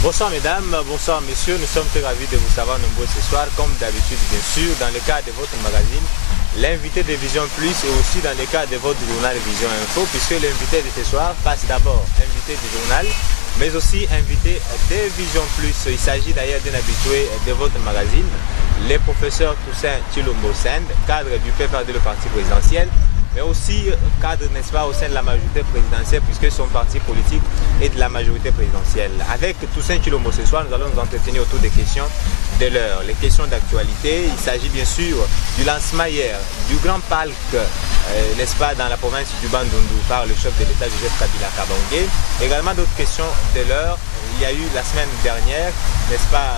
Bonsoir mesdames, bonsoir messieurs, nous sommes très ravis de vous savoir nombreux ce soir, comme d'habitude bien sûr, dans le cadre de votre magazine, l'invité de Vision Plus et aussi dans le cadre de votre journal Vision Info, puisque l'invité de ce soir passe d'abord invité du journal, mais aussi invité de Vision Plus. Il s'agit d'ailleurs d'un habitué de votre magazine, le professeur Toussaint Tshilombo Send, cadre du PPRD, le parti présidentiel, mais aussi cadre, n'est-ce pas, au sein de la majorité présidentielle, puisque son parti politique est de la majorité présidentielle. Avec Toussaint Tshilombo ce soir, nous allons nous entretenir autour des questions de l'heure, les questions d'actualité. Il s'agit bien sûr du lancement hier du grand parc, n'est-ce pas, dans la province du Bandundu par le chef de l'État Joseph Kabila Kabange. Également d'autres questions de l'heure. Il y a eu la semaine dernière, n'est-ce pas,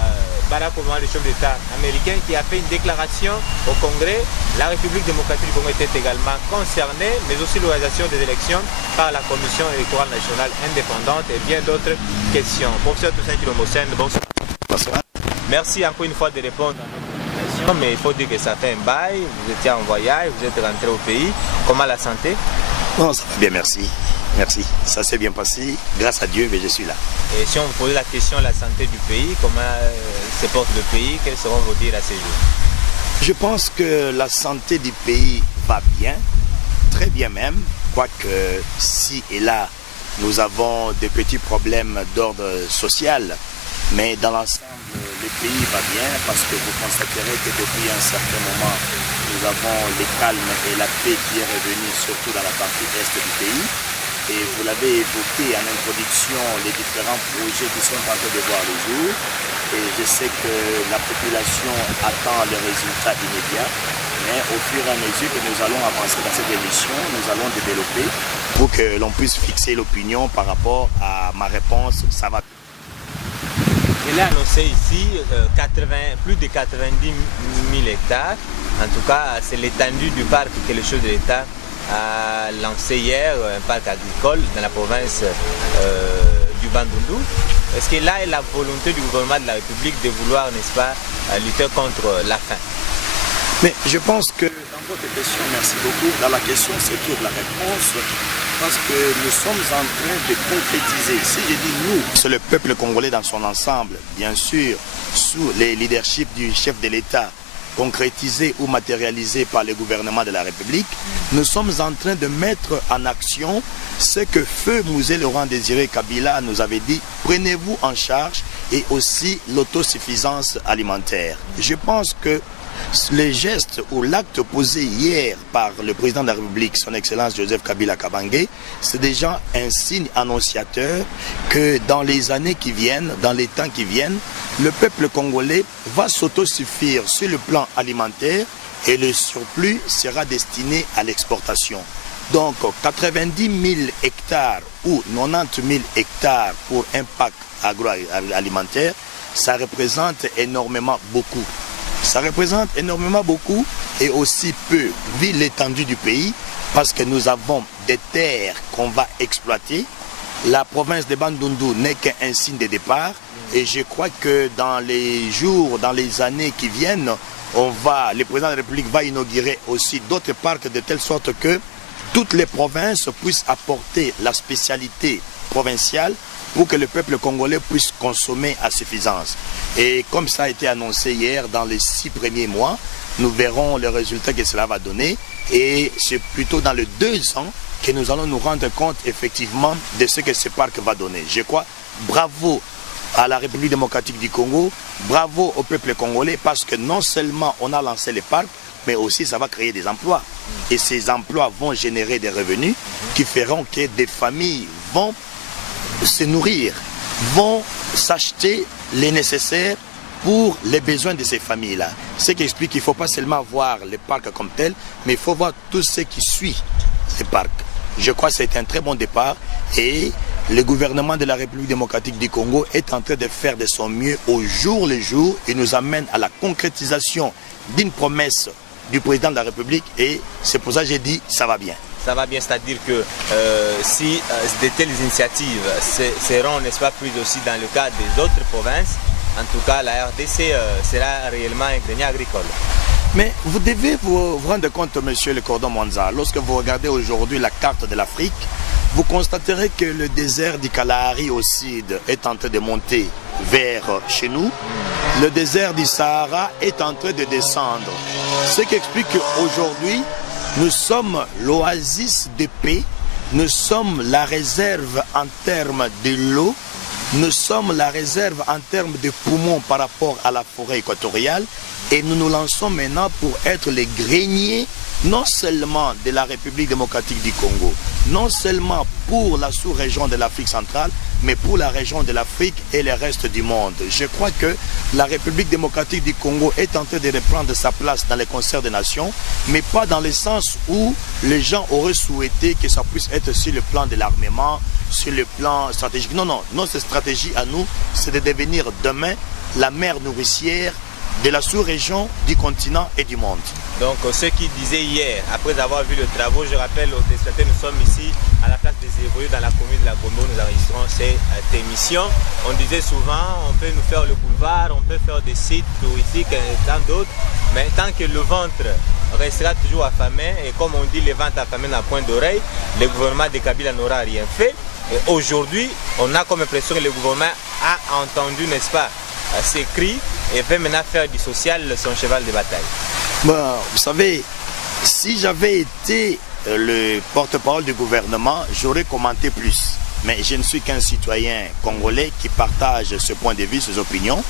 Barack Obama, le chef d'État américain, qui a fait une déclaration au Congrès. La République démocratique du Congo était également concernée, mais aussi l'organisation des élections par la Commission électorale nationale indépendante et bien d'autres questions. Professeur Toussaint Tshilombo Send, bonsoir. Bonsoir. Merci encore une fois de répondre à notre invitation, mais il faut dire que ça fait un bail, vous étiez en voyage, vous êtes rentré au pays. Comment la santé? Non, ça va bien, merci. Merci, ça s'est bien passé, grâce à Dieu, mais je suis là. Et si on vous posait la question de la santé du pays, comment se porte le pays, quels seront vos dires à ces jours? Je pense que la santé du pays va bien, très bien même, quoique ci et là, nous avons des petits problèmes d'ordre social, mais dans l'ensemble, le pays va bien parce que vous constaterez que depuis un certain moment, nous avons le calme et la paix qui est revenue, surtout dans la partie est du pays. Et vous l'avez évoqué en introduction, les différents projets qui sont en train de voir le jour. Et je sais que la population attend les résultats immédiats. Mais au fur et à mesure que nous allons avancer dans cette émission, nous allons développer pour que l'on puisse fixer l'opinion par rapport à ma réponse. Ça va. Il est annoncé ici plus de 90 000 hectares. En tout cas, c'est l'étendue du parc que le chef de l'État a lancé hier, un parc agricole dans la province du Bandundu. Est-ce que là est la volonté du gouvernement de la République de vouloir, n'est-ce pas, lutter contre la faim? Mais je pense que dans votre question, merci beaucoup, dans la question c'est toute la réponse, parce que nous sommes en train de concrétiser. Si je dis nous, c'est le peuple congolais dans son ensemble, bien sûr, sous les leaderships du chef de l'État, concrétisé ou matérialisé par le gouvernement de la République, nous sommes en train de mettre en action ce que feu Mouzé Laurent Désiré Kabila nous avait dit, prenez-vous en charge, et aussi l'autosuffisance alimentaire. Je pense que les gestes ou l'acte posé hier par le président de la République, son Excellence Joseph Kabila Kabange, c'est déjà un signe annonciateur que dans les années qui viennent, dans les temps qui viennent, le peuple congolais va s'autosuffire sur le plan alimentaire et le surplus sera destiné à l'exportation. Donc 90 000 hectares ou 90 000 hectares pour un parc agroalimentaire, ça représente énormément beaucoup. Ça représente énormément beaucoup et aussi peu, vu l'étendue du pays, parce que nous avons des terres qu'on va exploiter. La province de Bandundu n'est qu'un signe de départ et je crois que dans les jours, dans les années qui viennent, le président de la République va inaugurer aussi d'autres parcs de telle sorte que toutes les provinces puissent apporter la spécialité provinciale pour que le peuple congolais puisse consommer à suffisance. Et comme ça a été annoncé hier, dans les 6 premiers mois, nous verrons les résultats que cela va donner. Et c'est plutôt dans les 2 ans que nous allons nous rendre compte effectivement de ce que ce parc va donner. Je crois, bravo à la République démocratique du Congo, bravo au peuple congolais, parce que non seulement on a lancé les parcs, mais aussi ça va créer des emplois. Et ces emplois vont générer des revenus qui feront que des familles vont se nourrir, vont s'acheter les nécessaires pour les besoins de ces familles-là. Ce qui explique qu'il ne faut pas seulement voir les parcs comme tels, mais il faut voir tout ce qui suit les parcs. Je crois que c'est un très bon départ et le gouvernement de la République démocratique du Congo est en train de faire de son mieux au jour le jour et nous amène à la concrétisation d'une promesse du président de la République et c'est pour ça que j'ai dit ça va bien. Ça va bien, c'est-à-dire que si de telles initiatives seront, n'est-ce pas, prises aussi dans le cadre des autres provinces, en tout cas la RDC sera réellement un grenier agricole. Mais vous devez vous rendre compte, monsieur le Cordon Mwanza, lorsque vous regardez aujourd'hui la carte de l'Afrique, vous constaterez que le désert du Kalahari au sud est en train de monter vers chez nous. Le désert du Sahara est en train de descendre. Ce qui explique qu'aujourd'hui, nous sommes l'oasis de paix, nous sommes la réserve en termes de l'eau, nous sommes la réserve en termes de poumons par rapport à la forêt équatoriale et nous nous lançons maintenant pour être les greniers non seulement de la République démocratique du Congo, non seulement pour la sous-région de l'Afrique centrale, mais pour la région de l'Afrique et le reste du monde. Je crois que la République démocratique du Congo est en train de reprendre sa place dans les concerts des nations, mais pas dans le sens où les gens auraient souhaité que ça puisse être sur le plan de l'armement, sur le plan stratégique. Non, non, notre stratégie à nous, c'est de devenir demain la mère nourricière de la sous-région, du continent et du monde. Donc ceux qui disaient hier, après avoir vu le travaux, je rappelle aux téléspectateurs, nous sommes ici à la place des évolués dans la commune de la Gombo, nous enregistrons cette émission. On disait souvent, on peut nous faire le boulevard, on peut faire des sites touristiques et tant d'autres, mais tant que le ventre restera toujours affamé, et comme on dit, le ventre affamé n'a point d'oreille, le gouvernement de Kabila n'aura rien fait. Et aujourd'hui, on a comme impression que le gouvernement a entendu, n'est-ce pas, ces cris et veut maintenant faire du social son cheval de bataille. Bon, vous savez, si j'avais été le porte-parole du gouvernement, j'aurais commenté plus. Mais je ne suis qu'un citoyen congolais qui partage ce point de vue, ces opinions.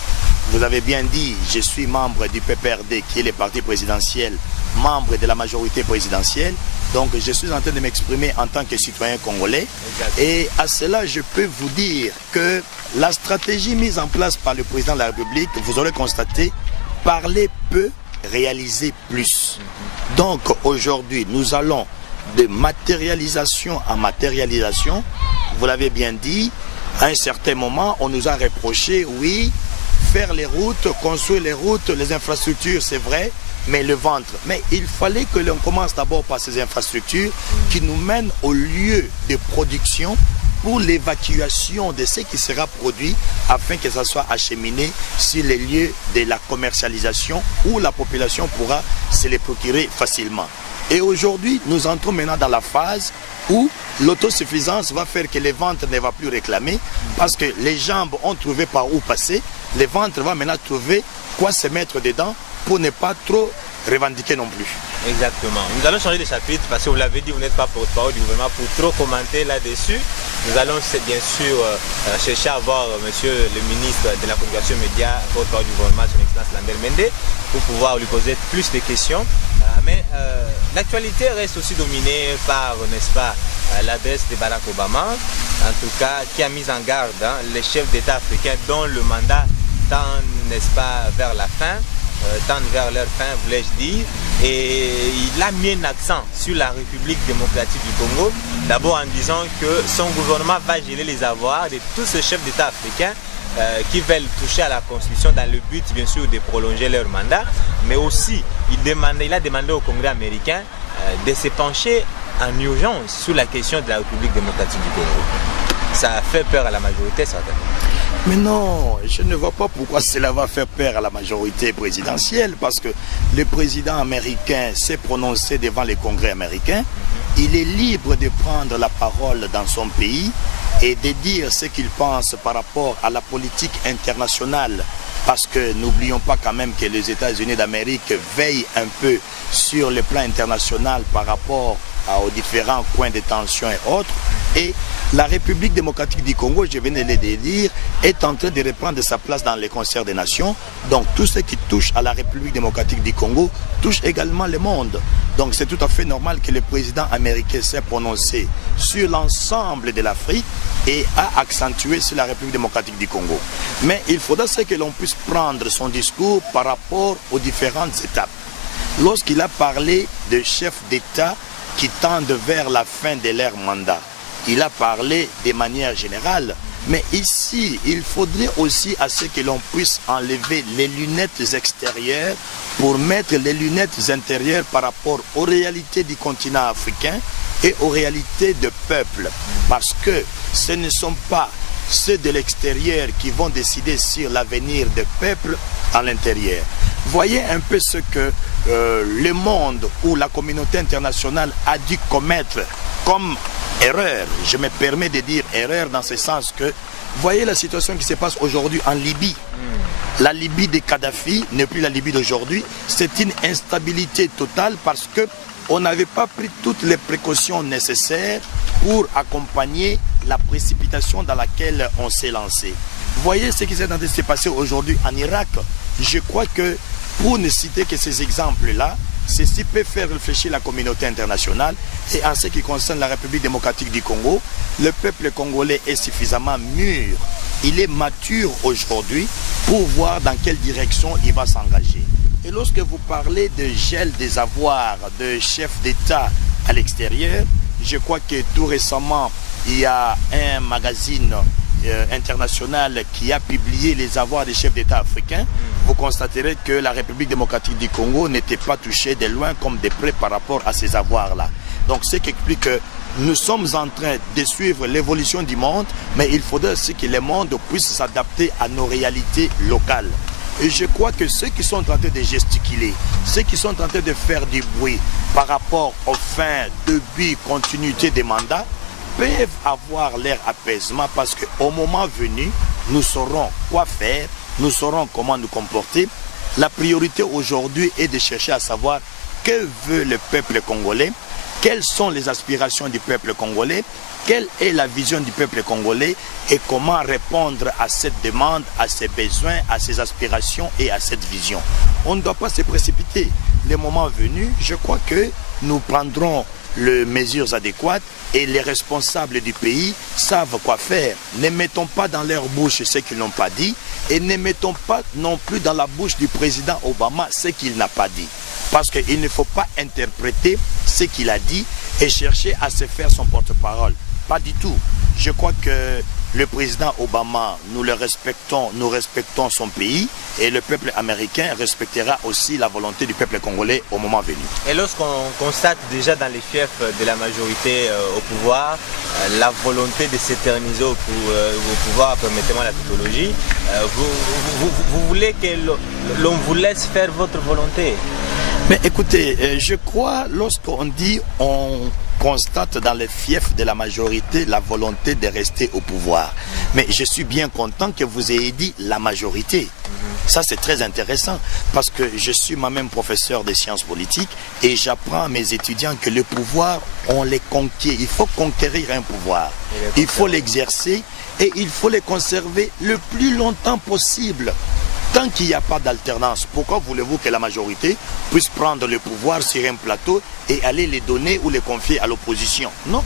Vous avez bien dit, je suis membre du PPRD, qui est le parti présidentiel, membre de la majorité présidentielle. Donc je suis en train de m'exprimer en tant que citoyen congolais. Exactement. Et à cela, je peux vous dire que la stratégie mise en place par le président de la République, vous aurez constaté, parler peu, réaliser plus. Donc aujourd'hui, nous allons de matérialisation en matérialisation. Vous l'avez bien dit, à un certain moment, on nous a reproché, oui, faire les routes, construire les routes, les infrastructures, c'est vrai, mais le ventre. Mais il fallait que l'on commence d'abord par ces infrastructures qui nous mènent au lieu de production pour l'évacuation de ce qui sera produit afin que ça soit acheminé sur les lieux de la commercialisation où la population pourra se les procurer facilement. Et aujourd'hui, nous entrons maintenant dans la phase où l'autosuffisance va faire que le ventre ne va plus réclamer parce que les jambes ont trouvé par où passer. Le ventre va maintenant trouver quoi se mettre dedans pour ne pas trop revendiquer non plus. Exactement. Nous allons changer de chapitre parce que vous l'avez dit, vous n'êtes pas porte-parole du gouvernement pour trop commenter là-dessus. Nous allons bien sûr chercher à voir monsieur le ministre de la communication média, porte-parole du gouvernement, son excellence Lambert Mende, pour pouvoir lui poser plus de questions. Mais l'actualité reste aussi dominée par, n'est-ce pas, l'adresse de Barack Obama, en tout cas, qui a mis en garde les chefs d'État africains dont le mandat tend, n'est-ce pas, vers la fin, tend vers leur fin, voulais-je dire, et il a mis un accent sur la République démocratique du Congo, d'abord en disant que son gouvernement va geler les avoirs de tous ces chefs d'État africains qui veulent toucher à la Constitution dans le but, bien sûr, de prolonger leur mandat, mais aussi, il a demandé au Congrès américain de se pencher en urgence sur la question de la République démocratique du Congo. Ça a fait peur à la majorité, certainement. Mais non, je ne vois pas pourquoi cela va faire peur à la majorité présidentielle, parce que le président américain s'est prononcé devant le Congrès américain. Il est libre de prendre la parole dans son pays et de dire ce qu'il pense par rapport à la politique internationale. Parce que n'oublions pas quand même que les États-Unis d'Amérique veillent un peu sur le plan international par rapport aux différents points de tension et autres. Et la République démocratique du Congo, je venais de le dire, est en train de reprendre sa place dans les concerts des nations. Donc tout ce qui touche à la République démocratique du Congo touche également le monde. Donc c'est tout à fait normal que le président américain s'est prononcé sur l'ensemble de l'Afrique et a accentué sur la République démocratique du Congo. Mais il faudra que l'on puisse prendre son discours par rapport aux différentes étapes. Lorsqu'il a parlé de chefs d'État qui tendent vers la fin de leur mandat, il a parlé de manière générale, mais ici, il faudrait aussi à ce que l'on puisse enlever les lunettes extérieures pour mettre les lunettes intérieures par rapport aux réalités du continent africain et aux réalités de peuple. Parce que ce ne sont pas ceux de l'extérieur qui vont décider sur l'avenir des peuples à l'intérieur. Voyez un peu ce que le monde ou la communauté internationale a dû commettre comme erreur. Je me permets de dire erreur dans ce sens que, voyez la situation qui se passe aujourd'hui en Libye. La Libye de Kadhafi n'est plus la Libye d'aujourd'hui. C'est une instabilité totale parce que on n'avait pas pris toutes les précautions nécessaires pour accompagner la précipitation dans laquelle on s'est lancé. Voyez ce qui s'est en train de se passer aujourd'hui en Irak. Je crois que pour ne citer que ces exemples-là, ceci peut faire réfléchir la communauté internationale. Et en ce qui concerne la République démocratique du Congo, le peuple congolais est suffisamment mûr. Il est mature aujourd'hui pour voir dans quelle direction il va s'engager. Et lorsque vous parlez de gel des avoirs de chefs d'État à l'extérieur, je crois que tout récemment, il y a un magazine international qui a publié les avoirs des chefs d'État africains. Vous constaterez que la République démocratique du Congo n'était pas touchée de loin comme de près par rapport à ces avoirs-là. Donc, ce qui explique que nous sommes en train de suivre l'évolution du monde, mais il faudrait aussi que le monde puisse s'adapter à nos réalités locales. Et je crois que ceux qui sont en train de gesticuler, ceux qui sont en train de faire du bruit par rapport aux fins, début, continuité des mandats, peuvent avoir leur apaisement parce qu'au moment venu, nous saurons quoi faire, nous saurons comment nous comporter. La priorité aujourd'hui est de chercher à savoir que veut le peuple congolais, quelles sont les aspirations du peuple congolais, quelle est la vision du peuple congolais et comment répondre à cette demande, à ses besoins, à ses aspirations et à cette vision. On ne doit pas se précipiter. Le moment venu, je crois que nous prendrons les mesures adéquates et les responsables du pays savent quoi faire. Ne mettons pas dans leur bouche ce qu'ils n'ont pas dit et ne mettons pas non plus dans la bouche du président Obama ce qu'il n'a pas dit. Parce qu'il ne faut pas interpréter ce qu'il a dit et chercher à se faire son porte-parole. Pas du tout. Je crois que le président Obama, nous le respectons, nous respectons son pays et le peuple américain respectera aussi la volonté du peuple congolais au moment venu. Et lorsqu'on constate déjà dans les fiefs de la majorité au pouvoir, la volonté de s'éterniser au pouvoir, permettez-moi la tautologie, vous voulez que l'on vous laisse faire votre volonté? Mais écoutez, je crois lorsqu'on dit on constate dans les fiefs de la majorité la volonté de rester au pouvoir. Mais je suis bien content que vous ayez dit la majorité. Ça, c'est très intéressant parce que je suis moi-même professeur de sciences politiques et j'apprends à mes étudiants que le pouvoir, on les conquiert. Il faut conquérir un pouvoir. Il faut l'exercer et il faut le conserver le plus longtemps possible. Tant qu'il n'y a pas d'alternance, pourquoi voulez-vous que la majorité puisse prendre le pouvoir sur un plateau et aller les donner ou les confier à l'opposition? Non.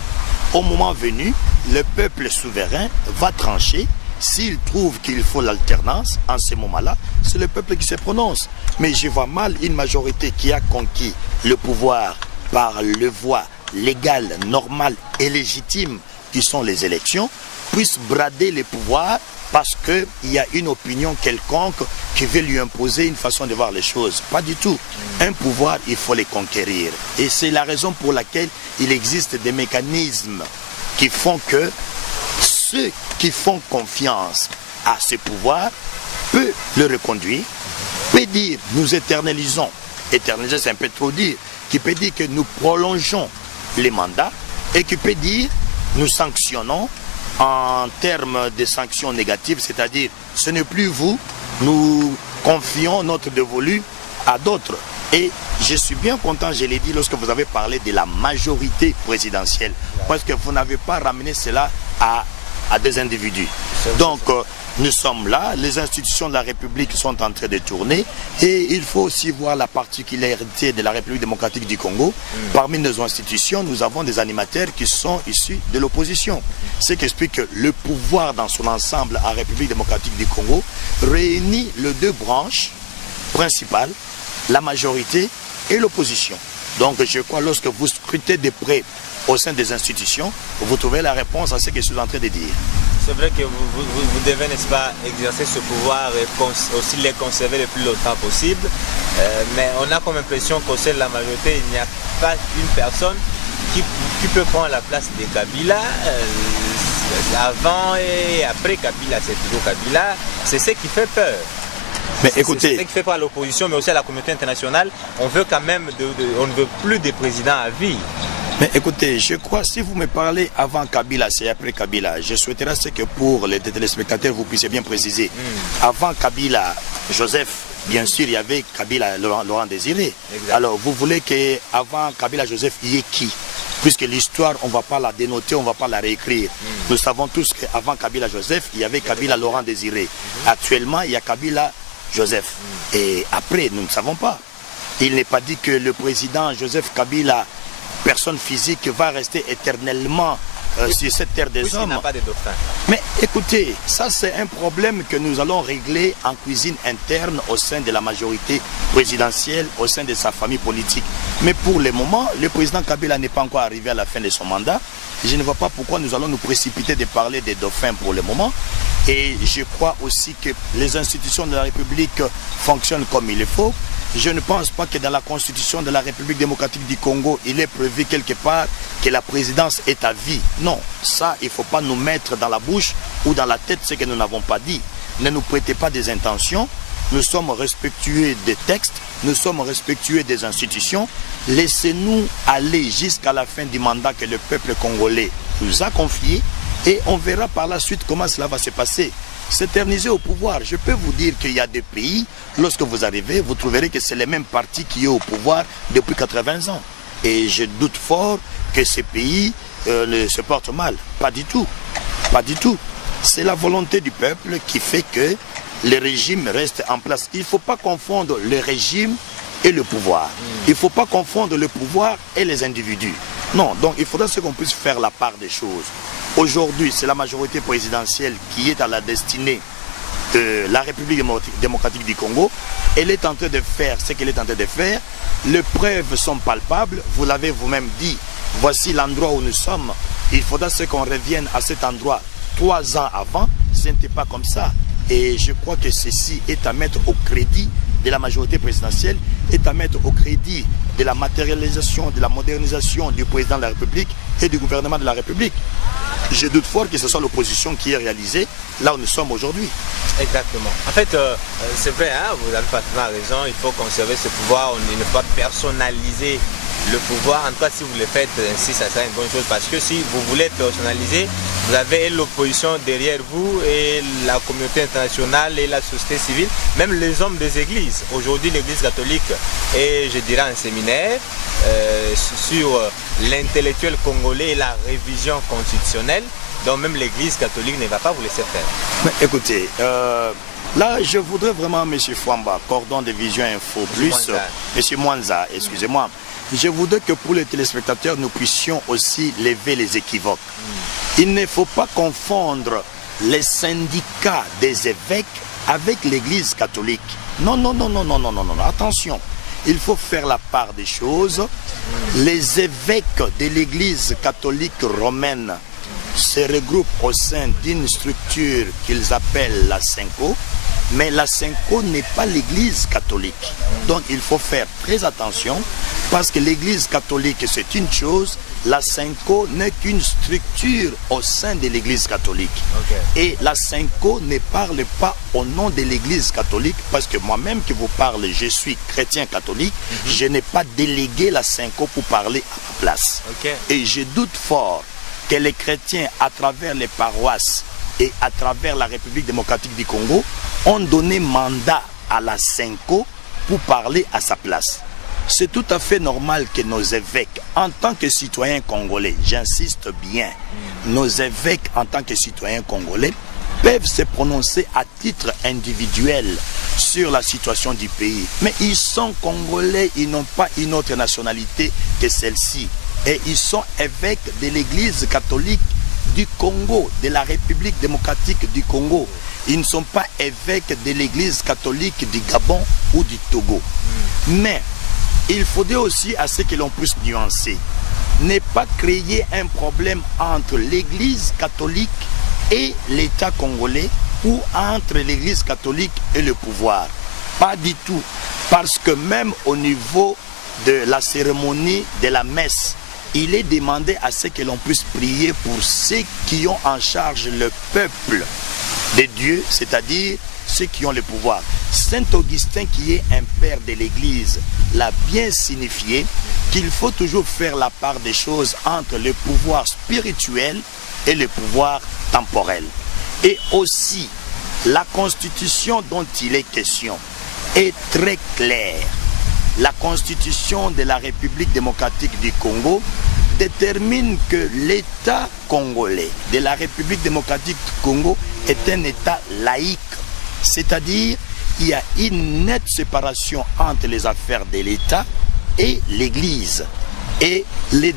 Au moment venu, le peuple souverain va trancher. S'il trouve qu'il faut l'alternance, en ce moment-là, c'est le peuple qui se prononce. Mais je vois mal une majorité qui a conquis le pouvoir par le voie légale, normale et légitime qui sont les élections, puisse brader le pouvoir parce qu'il y a une opinion quelconque qui veut lui imposer une façon de voir les choses. Pas du tout. Un pouvoir, il faut le conquérir. Et c'est la raison pour laquelle il existe des mécanismes qui font que ceux qui font confiance à ce pouvoir peuvent le reconduire, peut dire nous éternisons, éterniser c'est un peu trop dire, qui peut dire que nous prolongeons les mandats et qui peut dire nous sanctionnons en termes de sanctions négatives, c'est-à-dire ce n'est plus vous, nous confions notre dévolu à d'autres. Et je suis bien content, je l'ai dit lorsque vous avez parlé de la majorité présidentielle, parce que vous n'avez pas ramené cela à des individus. Donc nous sommes là, les institutions de la République sont en train de tourner et il faut aussi voir la particularité de la République démocratique du Congo. Parmi nos institutions, nous avons des animateurs qui sont issus de l'opposition. Ce qui explique que le pouvoir dans son ensemble en République démocratique du Congo réunit les deux branches principales, la majorité et l'opposition. Donc je crois que lorsque vous scrutez de près au sein des institutions, vous trouvez la réponse à ce que je suis en train de dire. C'est vrai que vous devez, n'est-ce pas, exercer ce pouvoir et aussi les conserver le plus longtemps possible. Mais on a comme impression qu'au sein de la majorité, il n'y a pas une personne qui peut prendre la place de Kabila. Avant et après Kabila, c'est toujours Kabila. C'est ce qui fait peur. Mais écoutez, c'est ce qui fait peur à l'opposition, mais aussi à la communauté internationale. On veut quand même, on ne veut plus des présidents à vie. Mais écoutez, je crois, si vous me parlez avant Kabila, c'est après Kabila, je souhaiterais que pour les téléspectateurs, vous puissiez bien préciser. Avant Kabila, Joseph, bien sûr, il y avait Kabila, Laurent Désiré. Exact. Alors, vous voulez qu'avant Kabila, Joseph, il y ait qui? Puisque l'histoire, on ne va pas la dénoter, on ne va pas la réécrire. Nous savons tous qu'avant Kabila, Joseph, il y avait Kabila, Laurent Désiré. Actuellement, il y a Kabila, Joseph. Et après, nous ne savons pas. Il n'est pas dit que le président Joseph Kabila, personne physique, va rester éternellement sur cette terre des hommes. Il n'a pas de dauphin. Mais écoutez, ça c'est un problème que nous allons régler en cuisine interne au sein de la majorité présidentielle, au sein de sa famille politique. Mais pour le moment, le président Kabila n'est pas encore arrivé à la fin de son mandat. Je ne vois pas pourquoi nous allons nous précipiter de parler des dauphins pour le moment. Et je crois aussi que les institutions de la République fonctionnent comme il le faut. Je ne pense pas que dans la constitution de la République démocratique du Congo, il est prévu quelque part que la présidence est à vie. Non, ça, il ne faut pas nous mettre dans la bouche ou dans la tête ce que nous n'avons pas dit. Ne nous prêtez pas des intentions. Nous sommes respectueux des textes, nous sommes respectueux des institutions. Laissez-nous aller jusqu'à la fin du mandat que le peuple congolais nous a confié et on verra par la suite comment cela va se passer. S'éterniser au pouvoir. Je peux vous dire qu'il y a des pays, lorsque vous arrivez, vous trouverez que c'est les mêmes partis qui sont au pouvoir depuis 80 ans. Et je doute fort que ces pays se portent mal. Pas du tout. Pas du tout. C'est la volonté du peuple qui fait que le régime reste en place. Il ne faut pas confondre le régime et le pouvoir. Il ne faut pas confondre le pouvoir et les individus. Non, donc il faudra qu'on puisse faire la part des choses. Aujourd'hui, c'est la majorité présidentielle qui est à la destinée de la République démocratique du Congo. Elle est en train de faire ce qu'elle est en train de faire. Les preuves sont palpables. Vous l'avez vous-même dit. Voici l'endroit où nous sommes. Il faudra qu'on revienne à cet endroit 3 ans avant. Ce n'était pas comme ça. Et je crois que ceci est à mettre au crédit de la majorité présidentielle, est à mettre au crédit de la matérialisation, de la modernisation du président de la République et du gouvernement de la République. Je doute fort que ce soit l'opposition qui ait réalisé là où nous sommes aujourd'hui. Exactement. En fait, c'est vrai, hein, vous avez parfaitement raison, il faut conserver ce pouvoir, on ne faut pas personnaliser le pouvoir. En tout cas, si vous le faites ainsi, ça sera une bonne chose parce que si vous voulez personnaliser, vous avez l'opposition derrière vous et la communauté internationale et la société civile, même les hommes des églises. Aujourd'hui, l'église catholique est, je dirais, un séminaire sur l'intellectuel congolais et la révision constitutionnelle. Donc même l'église catholique ne va pas vous laisser faire. Mais écoutez, là je voudrais vraiment, M. Fwamba, cordon de Vision Info Plus, M. Mwanza, excusez-moi, je voudrais que pour les téléspectateurs, nous puissions aussi lever les équivoques. Il ne faut pas confondre les syndicats des évêques avec l'église catholique. Non, non, non, non, non, non, non, non, attention. Il faut faire la part des choses. Les évêques de l'église catholique romaine se regroupent au sein d'une structure qu'ils appellent la Senko, mais la Senko n'est pas l'église catholique. Donc il faut faire très attention parce que l'église catholique c'est une chose, la Senko n'est qu'une structure au sein de l'église catholique. Okay. Et la Senko ne parle pas au nom de l'église catholique parce que moi-même qui vous parle, je suis chrétien catholique, je n'ai pas délégué la Senko pour parler à ma place. Okay. Et je doute fort que les chrétiens à travers les paroisses et à travers la République démocratique du Congo ont donné mandat à la Senko pour parler à sa place. C'est tout à fait normal que nos évêques, en tant que citoyens congolais, j'insiste bien, nos évêques en tant que citoyens congolais peuvent se prononcer à titre individuel sur la situation du pays. Mais ils sont congolais, ils n'ont pas une autre nationalité que celle-ci. Et ils sont évêques de l'église catholique du Congo, de la République démocratique du Congo. Ils ne sont pas évêques de l'église catholique du Gabon ou du Togo. Mais il faudrait aussi à ce que l'on puisse nuancer. Ne pas créer un problème entre l'église catholique et l'État congolais ou entre l'église catholique et le pouvoir. Pas du tout. Parce que même au niveau de la cérémonie de la messe, il est demandé à ce que l'on puisse prier pour ceux qui ont en charge le peuple de Dieu, c'est-à-dire ceux qui ont le pouvoir. Saint Augustin, qui est un père de l'Église, l'a bien signifié qu'il faut toujours faire la part des choses entre le pouvoir spirituel et le pouvoir temporel. Et aussi, la constitution dont il est question est très claire. La constitution de la République démocratique du Congo détermine que l'État congolais de la République démocratique du Congo est un État laïque. C'est-à-dire, il y a une nette séparation entre les affaires de l'État et l'Église. Et les